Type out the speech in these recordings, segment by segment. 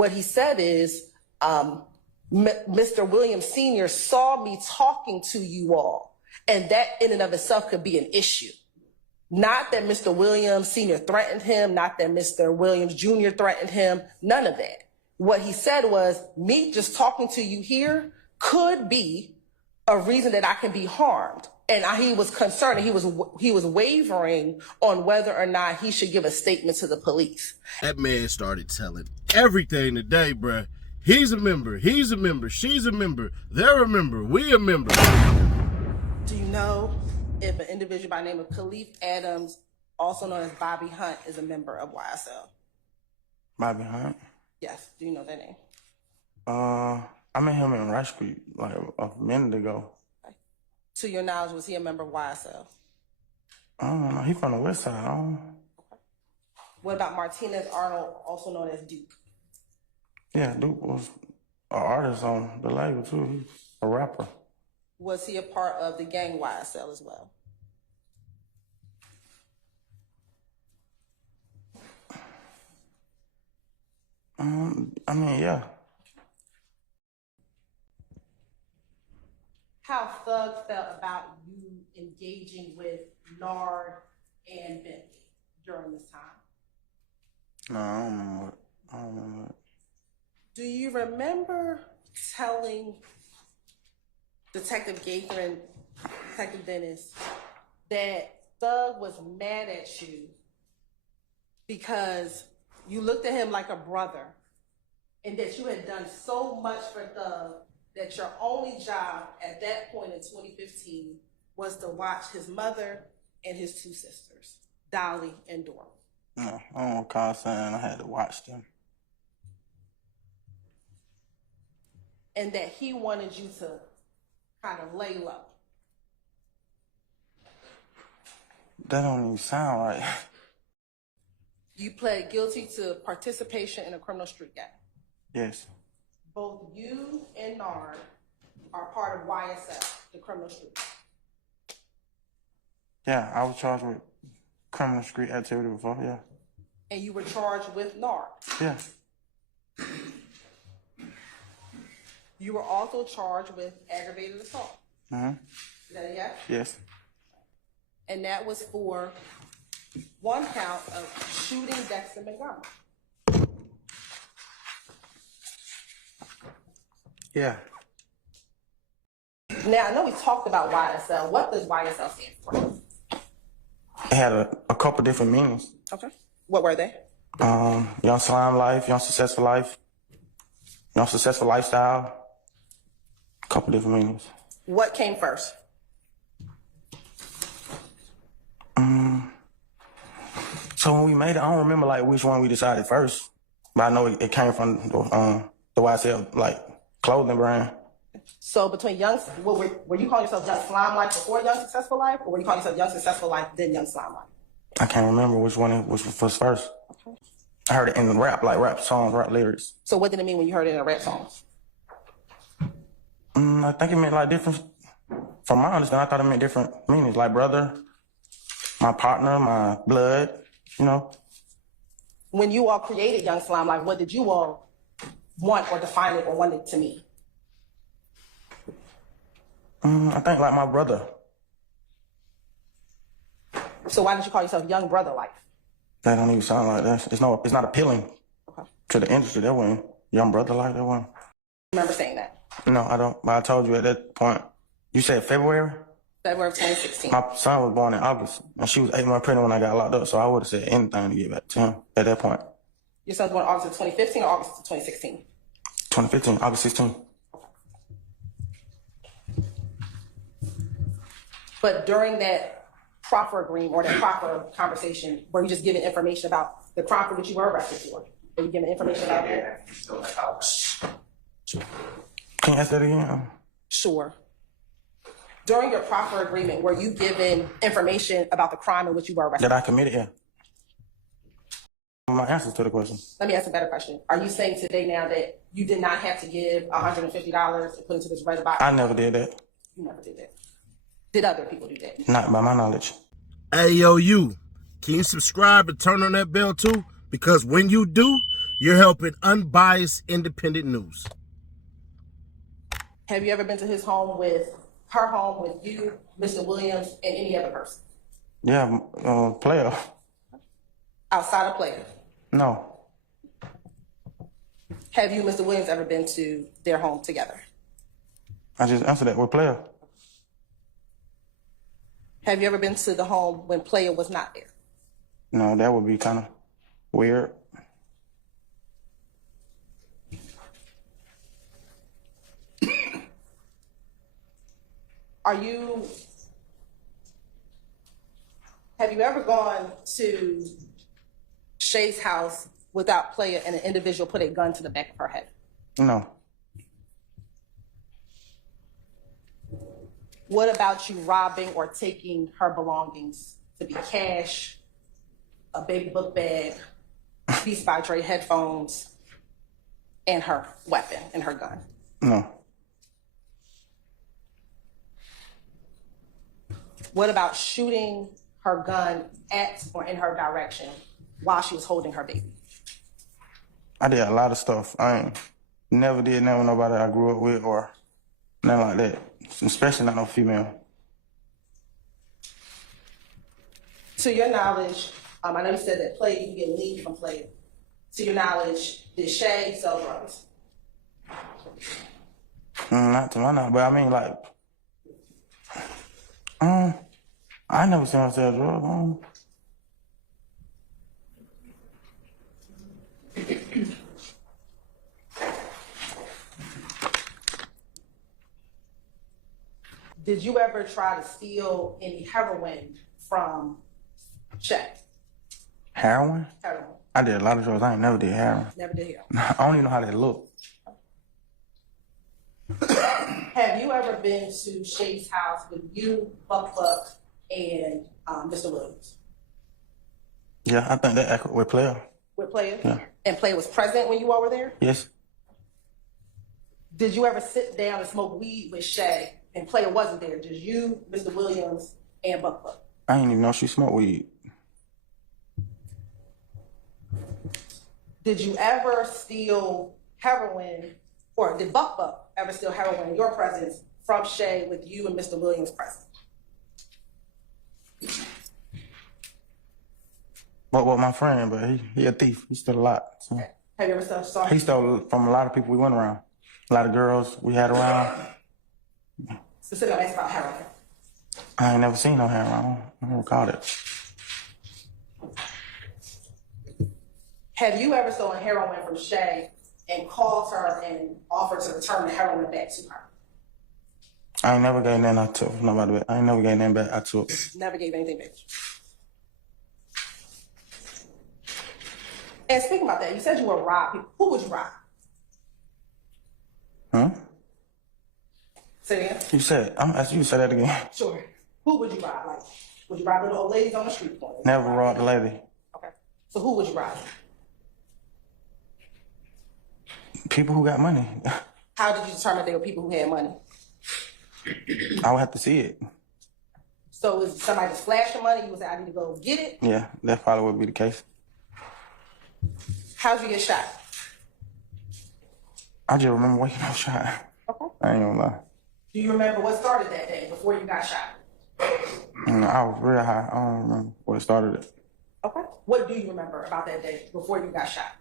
What he said is, Mr. Williams Sr. saw me talking to you all, and that in and of itself could be an issue. Not that Mr. Williams Sr. threatened him, not that Mr. Williams Jr. threatened him, none of that. What he said was, me just talking to you here could be a reason that I can be harmed. And he was concerned, he was wavering on whether or not he should give a statement to the police. That man started telling everything today, bruh. He's a member, she's a member, they're a member, we a member. Do you know if an individual by the name of Khalif Adams, also known as Bobby Hunt, is a member of YSL? Bobby Hunt? Yes. Do you know their name? I met him in Rush Street like a minute ago. Okay. To your knowledge, was he a member of YSL? I don't know. He from the West Side. I don't know. Okay. What about Martinez Arnold, also known as Duke? Yeah, Duke was an artist on the label too. He's a rapper. Was he a part of the gang YSL as well? I mean, yeah. How Thug felt about you engaging with Nard and Bentley during this time? No, I don't remember it. Do you remember telling Detective Gaither and Detective Dennis that Thug was mad at you because you looked at him like a brother and that you had done so much for Thug that your only job at that point in 2015 was to watch his mother and his two sisters, Dolly and Dora? No, I don't recall saying I had to watch them. And that he wanted you to kind of lay low. That don't even sound right. You pled guilty to participation in a criminal street gang. Yes. Both you and Nard are part of YSL, the criminal street. Yeah, I was charged with criminal street activity before, yeah. And you were charged with Nard. Yeah. You were also charged with aggravated assault. Mm-hmm. Is that a yes? Yes. And that was for one count of shooting Dexter Montgomery. Yeah. Now, I know we talked about YSL. What does YSL stand for? It had a couple different meanings. Okay. What were they? Young slime life, young successful life, young successful lifestyle. A couple different meanings. What came first? So when we made it, I don't remember like which one we decided first, but I know it came from the YSL like clothing brand. So between were you calling yourself Young Slime Life before Young Successful Life, or were you calling yourself Young Successful Life then Young Slime Life? I can't remember which one was first. Okay. I heard it in rap songs, rap lyrics. So what did it mean when you heard it in rap songs? I think it meant like different. From my understanding, I thought it meant different meanings, like brother, my partner, my blood. You know. When you all created Young Slime Life, what did you all want or define it or want it to mean? I think like my brother. So why didn't you call yourself Young Brother Life? That don't even sound like that. It's not appealing to the industry. That one, Young Brother Life, that one. Remember saying that? No, I don't. But I told you at that point. You said February? February of 2016. My son was born in August, and she was 8 months pregnant when I got locked up, so I would have said anything to get back to him at that point. Your son was born August of 2015 or August of 2016? 2015, August 16. But during that proffer agreement or that proffer conversation, were you just giving information about the proffer that you were arrested for? Were you giving information about that? Can you ask that again? Sure. During your proffer agreement, were you given information about the crime in which you were arrested? That I committed, yeah. My answers to the question. Let me ask a better question. Are you saying today now that you did not have to give $150 to put into this red box? I never did that. You never did that. Did other people do that? Not by my knowledge. Hey, yo, you. Can you subscribe and turn on that bell too? Because when you do, You're helping unbiased, independent news. Have you ever been to his home with her home with you, Mr. Williams, and any other person? Yeah, player. Outside of player. No. Have you, Mr. Williams, ever been to their home together? I just answered that with player. Have you ever been to the home when player was not there? No, that would be kind of weird. Have you ever gone to Shay's house without player and an individual put a gun to the back of her head? No. What about you robbing or taking her belongings to be cash, a baby book bag, Beats by Dre headphones, and her weapon and her gun? No. What about shooting her gun at or in her direction while she was holding her baby? I did a lot of stuff. I ain't never did nothing with nobody I grew up with or nothing like that, especially not no female. To your knowledge, I know you said that play, you get lead from play. To your knowledge, did Shay sell drugs? Not to my knowledge, but I mean, like, I never seen her sell drugs. Did you ever try to steal any heroin from Shay? Heroin? Heroin. I did a lot of drugs. I ain't never did heroin. Never did heroin. I don't even know how they look. Have you ever been to Shay's house with you, Buck, and Mr. Williams? Yeah, I think that accurate with player. With Player? Yeah. And Player was present when you all were there? Yes. Did you ever sit down and smoke weed with Shay and Player wasn't there? Just you, Mr. Williams, and Buck? I didn't even know she smoked weed. Did you ever steal heroin, or did Buck ever steal heroin in your presence from Shay with you and Mr. Williams present? But with my friend, but he a thief. He stole a lot. So. Okay. Have you ever saw He stole from a lot of people we went around. A lot of girls we had around. Specifically, asked about heroin. I ain't never seen no heroin. I don't recall it. Have you ever stolen heroin from Shay and called her and offered to return the heroin back to her? I ain't never gave nothing I took. Nobody back. I ain't never gave nothing back I took. Never gave anything back. And speaking about that, you said you would rob people. Who would you rob? Huh? Say it again. You said, I'm asking you to say that again. Sure. Who would you rob? Like, would you rob little old ladies on the street corner? Never robbed a lady. Okay. So who would you rob? People who got money. How did you determine they were people who had money? I would have to see it. So if somebody just flashed your money, you would say, I need to go get it? Yeah, that probably would be the case. How'd you get shot? I just remember waking up shot. Okay. I ain't gonna lie. Do you remember what started that day before you got shot? I was real high. I don't remember what started it. Okay. What do you remember about that day before you got shot?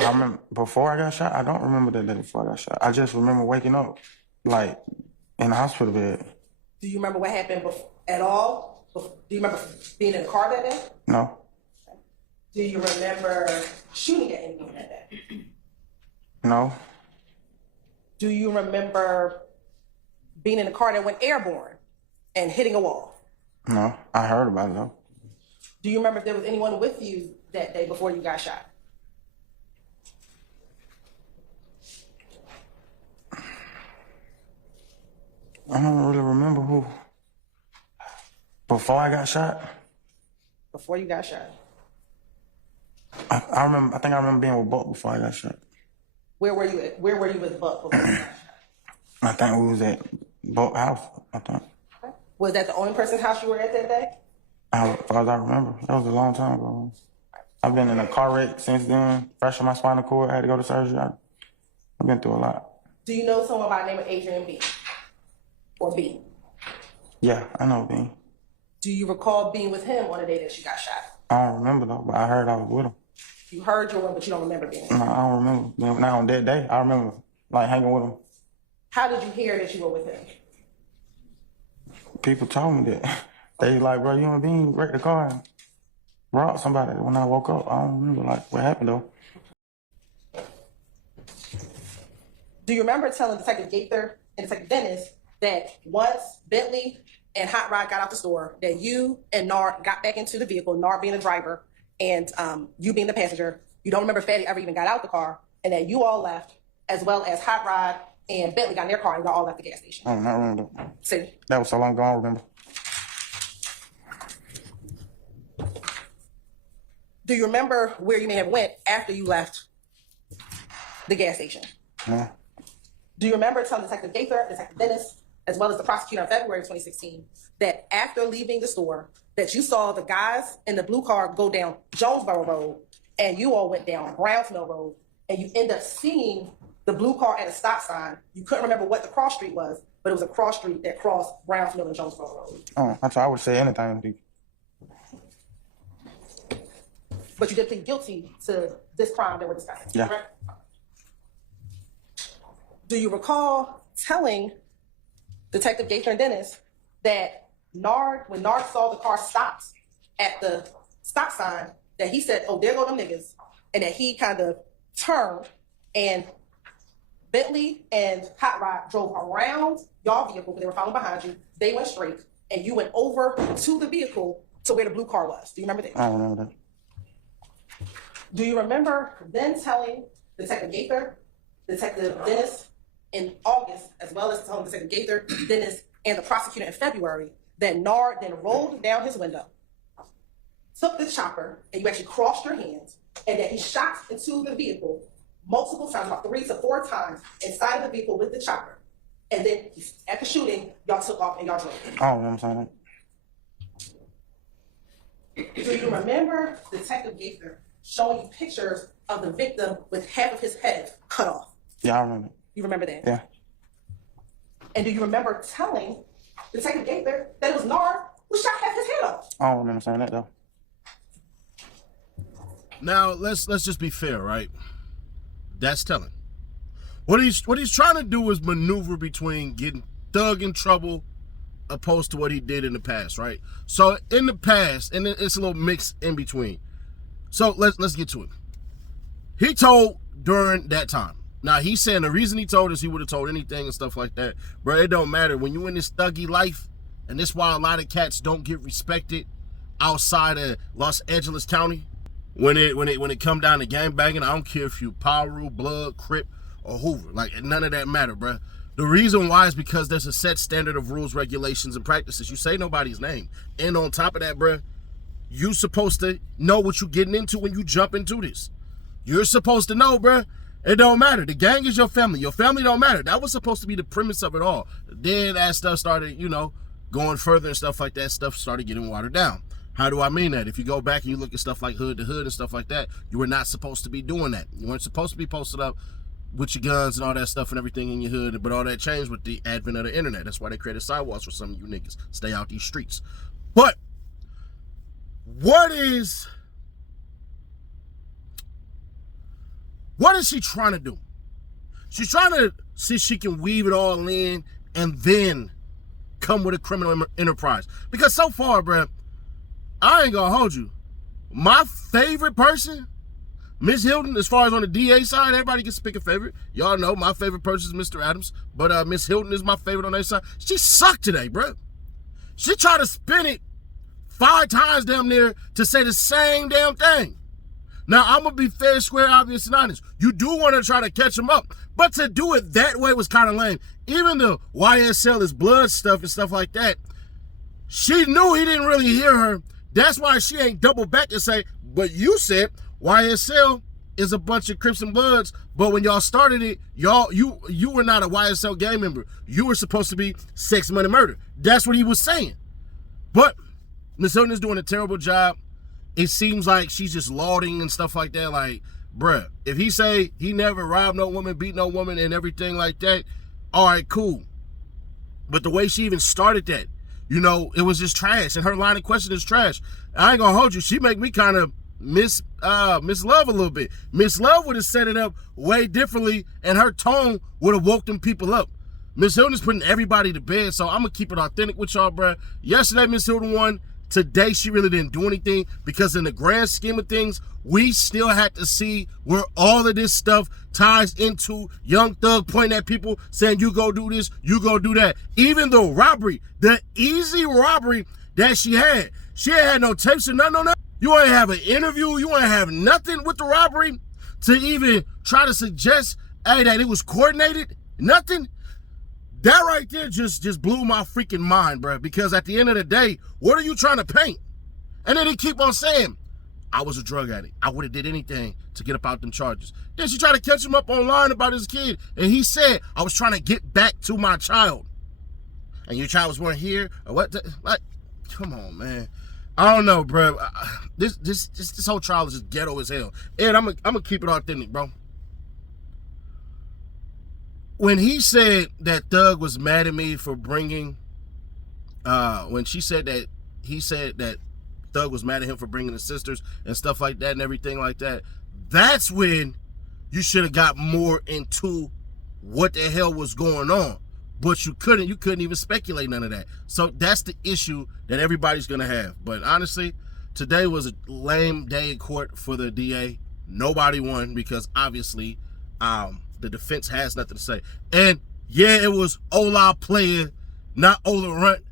I remember before I got shot. I don't remember that day before I got shot. I just remember waking up, like, in the hospital bed. Do you remember what happened at all? Do you remember being in the car that day? No. Okay. Do you remember shooting at anyone that day? No. Do you remember being in a car that went airborne and hitting a wall? No. I heard about it, though. Do you remember if there was anyone with you that day before you got shot? I don't really remember who. Before I got shot? Before you got shot. I remember. I think I remember being with Buck before I got shot. Where were you at? Where were you with Buck before you got shot? I think we was at Buck's house, I think. Okay. Was that the only person's house you were at that day? As far as I remember. That was a long time ago. I've been in a car wreck since then. Fractured my spinal cord. I had to go to surgery. I've been through a lot. Do you know someone by the name of Adrian B? Or B? Yeah, I know B. Do you recall being with him on the day that you got shot? I don't remember though, but I heard I was with him. You heard you were, but you don't remember being with him. No, I don't remember. Not on that day. I remember like hanging with him. How did you hear that you were with him? People told me that. They like, bro, you and Bean wrecked the car and robbed somebody. When I woke up, I don't remember like what happened though. Do you remember telling Detective Gaither and Detective Dennis that once Bentley and Hot Rod got out the store, that you and Nard got back into the vehicle, Nard being the driver and you being the passenger? You don't remember if Fatty ever even got out the car, and that you all left, as well as Hot Rod and Bentley got in their car and y'all all left the gas station. I don't remember that. See? That was so long ago, I don't remember. Do you remember where you may have went after you left the gas station? No. Do you remember telling Detective Gaither, Detective Dennis, as well as the prosecutor in February of 2016, that after leaving the store, that you saw the guys in the blue car go down Jonesboro Road, and you all went down Brownsville Road, and you end up seeing the blue car at a stop sign? You couldn't remember what the cross street was, but it was a cross street that crossed Brownsville and Jonesboro Road. Oh, I would say anything. But you did plead guilty to this crime that we're discussing, Yeah. correct? Do you recall telling Detective Gaither and Dennis that when Nard saw the car stopped at the stop sign, that he said, oh, there go them niggas, and that he kind of turned and Bentley and Hot Rod drove around y'all vehicle, because they were following behind you. They went straight, and you went over to the vehicle to where the blue car was. Do you remember that? I don't remember that. Do you remember then telling Detective Gaither, Detective Dennis in August, as well as telling Detective Gaither, Dennis, and the prosecutor in February, that Nard then rolled down his window, took the chopper, and you actually crossed your hands, and that he shot into the vehicle multiple times, about 3 to 4 times, inside of the vehicle with the chopper. And then at the shooting, y'all took off and y'all drove. I don't remember saying that. Do you remember Detective Gaither showing you pictures of the victim with half of his head cut off? Yeah, I remember. You remember that? Yeah. And do you remember telling Detective Gaither that it was Nard who shot half his head off? I don't remember saying that though. Now let's just be fair, right? That's telling. What he's trying to do is maneuver between getting Thug in trouble opposed to what he did in the past, right? So in the past, and it's a little mix in between. So let's get to it. He told during that time. Now he's saying the reason he told is he would have told anything and stuff like that. Bro, it don't matter. When you in this thuggy life, and this is why a lot of cats don't get respected outside of Los Angeles County. When it come down to gangbanging, I don't care if you Paru, Blood, Crip, or Hoover. Like, none of that matter, bro. The reason why is because there's a set standard of rules, regulations, and practices. You say nobody's name. And on top of that, bro, you supposed to know what you're getting into when you jump into this. You're supposed to know, bro. It don't matter. The gang is your family. Your family don't matter. That was supposed to be the premise of it all. Then as stuff started, going further and stuff like that, stuff started getting watered down. How do I mean that? If you go back and you look at stuff like Hood to Hood and stuff like that, you were not supposed to be doing that. You weren't supposed to be posted up with your guns and all that stuff and everything in your hood, but all that changed with the advent of the internet. That's why they created sidewalks for some of you niggas. Stay out these streets. But what is she trying to do? She's trying to see if she can weave it all in and then come with a criminal enterprise. Because so far, bruh, I ain't gonna hold you. My favorite person, Miss Hilton, as far as on the DA side, everybody gets to pick a favorite. Y'all know my favorite person is Mr. Adams, but Miss Hilton is my favorite on their side. She sucked today, bro. She tried to spin it 5 times damn near to say the same damn thing. Now, I'm gonna be fair, square, obvious, and honest. You do want to try to catch him up, but to do it that way was kind of lame. Even the YSL is blood stuff and stuff like that, she knew he didn't really hear her. That's why she ain't double back and say, but you said YSL is a bunch of Crips and Bloods, but when y'all started it, you were not a YSL gang member. You were supposed to be Sex, Money, Murder. That's what he was saying. But Ms. Hilton is doing a terrible job it seems like she's just lauding and stuff like that. Like, bruh, if he say he never robbed no woman, beat no woman, and everything like that, all right, cool. But the way she even started that, you know, it was just trash, and her line of question is trash. I ain't gonna hold you. She make me kind of miss Love a little bit. Miss Love would have set it up way differently, and her tone would have woke them people up. Miss Hilton's putting everybody to bed, so I'm gonna keep it authentic with y'all, bruh. Yesterday, Miss Hilton won. Today, she really didn't do anything because in the grand scheme of things, we still had to see where all of this stuff ties into. Young Thug pointing at people saying, you go do this, you go do that. Even the robbery, the easy robbery that she ain't had no tapes or nothing on that. You ain't have an interview, you ain't have nothing with the robbery to even try to suggest, hey, that it was coordinated, nothing. That right there just blew my freaking mind, bro. Because at the end of the day, what are you trying to paint? And then he keep on saying, I was a drug addict. I would have did anything to get up out them charges. Then she tried to catch him up online about his kid. And he said, I was trying to get back to my child. And your child was born here? Or what? Like, come on, man. I don't know, bro. This whole trial is just ghetto as hell. And I'm gonna keep it authentic, bro. When he said that Thug was mad at me for bringing, when she said that, he said that Thug was mad at him for bringing the sisters and stuff like that and everything like that, that's when you should have got more into what the hell was going on. But you couldn't even speculate none of that. So that's the issue that everybody's gonna have. But honestly, today was a lame day in court for the DA. Nobody won because obviously, the defense has nothing to say. And yeah, it was Ola playing, not Ola Runt.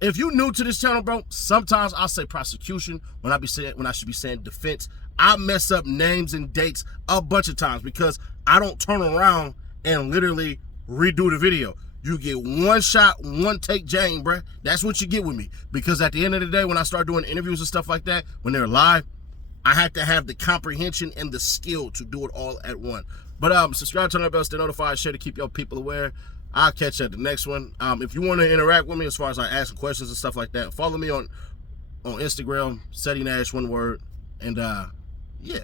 If you new to this channel, bro, sometimes I'll say prosecution when I should be saying defense. I mess up names and dates a bunch of times because I don't turn around and literally redo the video. You get one shot, one take, Jane, bro. That's what you get with me. Because at the end of the day, when I start doing interviews and stuff like that, when they're live, I have to have the comprehension and the skill to do it all at once. But subscribe, turn on the bell, stay notified, share to keep your people aware. I'll catch you at the next one. If you want to interact with me as far as like asking questions and stuff like that, follow me on Instagram, Seti Nash, one word. And yeah.